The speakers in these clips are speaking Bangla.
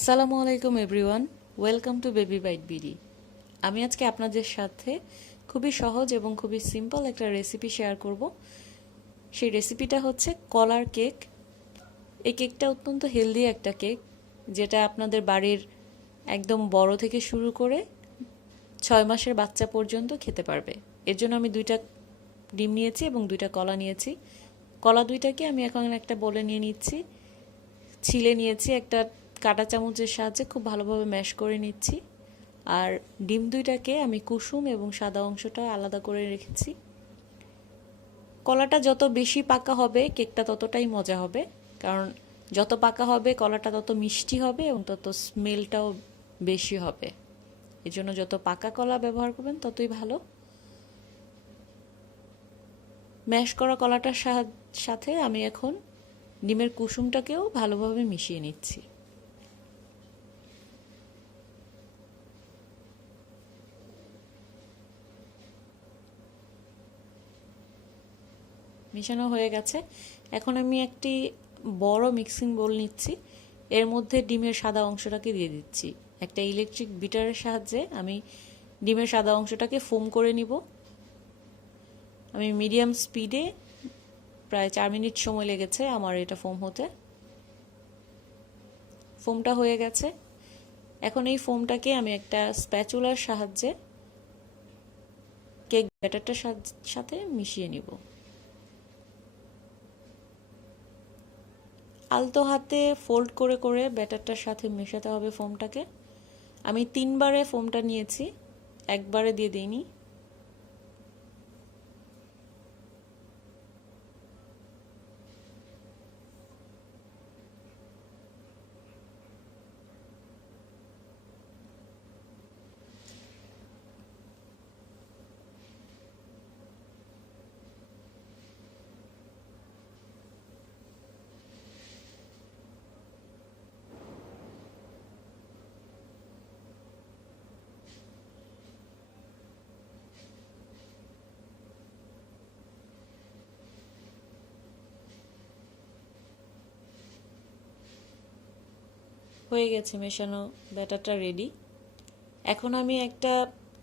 আসসালামু আলাইকুম everyone, welcome to baby bite BD. আমি আজকে আপনাদের সাথে খুবই সহজ এবং খুবই সিম্পল একটা রেসিপি শেয়ার করব। সেই রেসিপিটা হচ্ছে কলার কেক। এই কেকটা অত্যন্ত হেলদি একটা কেক, যেটা আপনাদের বাড়ির একদম বড় থেকে শুরু করে 6 মাসের বাচ্চা পর্যন্ত খেতে পারবে। এর জন্য আমি 2টা ডিম নিয়েছি এবং 2টা কলা নিয়েছি। কলা 2টাকে আমি এখন একটা বলে নিয়ে নিচ্ছি, ছিলে নিয়েছি, একটা কাঁটা চামচের সাহায্যে খুব ভালোভাবে ম্যাশ করে নিচ্ছি। আর ডিম 2টাকে আমি কুসুম এবং সাদা অংশটা আলাদা করে রেখেছি। কলাটা যত বেশি পাকা হবে কেকটা ততটাই মজা হবে, কারণ যত পাকা হবে কলাটা তত মিষ্টি হবে এবং তত স্মেলটাও বেশি হবে। এই জন্য যত পাকা কলা ব্যবহার করবেন ততই ভালো। ম্যাশ করা কলাটার সাথে আমি এখন ডিমের কুসুমটাকেও ভালোভাবে মিশিয়ে নিচ্ছি। মিশানো হয়ে গেছে। এখন আমি একটি বড় মিক্সিং বোল নিচ্ছি, এর মধ্যে ডিমের সাদা অংশটাকে দিয়ে দিচ্ছি। একটা ইলেকট্রিক বিটারের সাহায্যে আমি ডিমের সাদা অংশটাকে ফোম করে নিব। আমি মিডিয়াম স্পিডে প্রায় 4 মিনিট সময় লেগেছে আমার এটা ফোম হতে। ফোমটা হয়ে গেছে। এখন এই ফোমটাকে আমি একটা স্প্যাচুলার সাহায্যে কেক ব্যাটারটার সাথে মিশিয়ে নিব। আলতো হাতে ফোল্ড করে করে ব্যাটারটার সাথে মেশাতে হবে ফোমটাকে। আমি 3বারে ফোমটা নিয়েছি, একবারে দিয়ে দিইনি। হয়ে গেছে মেশানো, ব্যাটারটা রেডি। এখন আমি একটা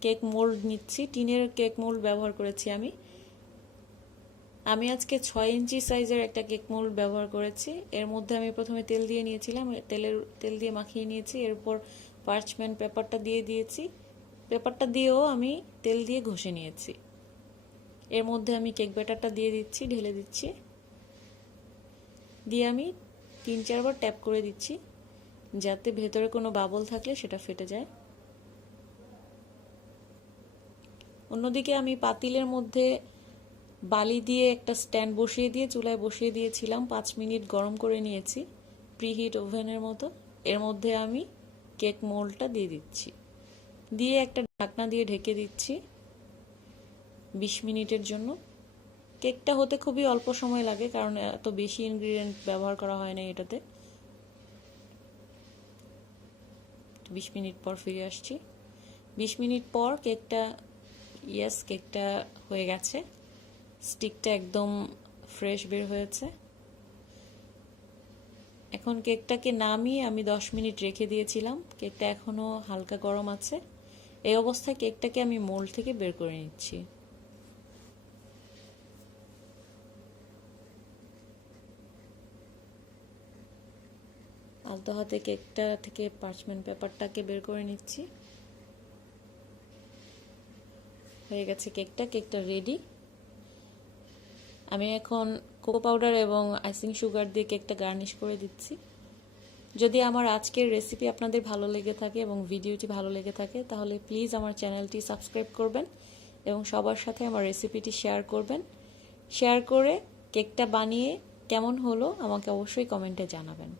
কেক মোল্ড নিচ্ছি, টিনের কেক মোল্ড ব্যবহার করেছি আমি আজকে 6 ইঞ্চি সাইজের একটা কেক মোল্ড ব্যবহার করেছি। এর মধ্যে আমি প্রথমে তেল দিয়ে নিয়েছিলাম, তেল দিয়ে মাখিয়ে নিয়েছি। এরপর পার্চমেন্ট পেপারটা দিয়ে দিয়েছি, পেপারটা দিয়েও আমি তেল দিয়ে ঘষে নিয়েছি। এর মধ্যে আমি কেক ব্যাটারটা দিয়ে দিচ্ছি, ঢেলে দিচ্ছি, দিয়ে আমি 3-4 বার ট্যাপ করে দিচ্ছি, যাতে ভেতরে কোনো বাবল থাকলে সেটা ফেটে যায়। অন্যদিকে আমি পাতিলের মধ্যে বালি দিয়ে একটা স্ট্যান্ড বসিয়ে দিয়ে চুলায় বসিয়ে দিয়েছিলাম, 5 মিনিট গরম করে নিয়েছি প্রিহিট ওভেনের মতো। এর মধ্যে আমি কেক মোল্ডটা দিয়ে দিচ্ছি, দিয়ে একটা ঢাকনা দিয়ে ঢেকে দিচ্ছি 20 মিনিটের জন্য। কেকটা হতে খুবই অল্প সময় লাগে, কারণ এত বেশি ইনগ্রিডিয়েন্ট ব্যবহার করা হয় না এটাতে। 20 মিনিট পর ফিরে আসছি। 20 মিনিট পর কেকটা হয়ে গেছে। স্টিকটা একদম ফ্রেশ বের হয়েছে। এখন কেকটাকে নামিয়ে আমি 10 মিনিট রেখে দিয়েছিলাম, কেকটা এখনো হালকা গরম আছে। এই অবস্থায় কেকটাকে আমি মোল্ড থেকে বের করে নিচ্ছি। আলতো হাতে কেকটা থেকে পার্চমেন্ট পেপারটাকে বের করে নিচ্ছি। হয়ে গেছে কেকটা রেডি। আমি এখন কোকো পাউডার এবং আইসিং সুগার দিয়ে কেকটা গার্নিশ করে দিচ্ছি। যদি আমার আজকের রেসিপি আপনাদের ভালো লেগে থাকে এবং ভিডিওটি ভালো লেগে থাকে, তাহলে প্লিজ আমার চ্যানেলটি সাবস্ক্রাইব করবেন এবং সবার সাথে আমার রেসিপিটি শেয়ার করবেন। শেয়ার করে কেকটা বানিয়ে কেমন হলো আমাকে অবশ্যই কমেন্টে জানাবেন।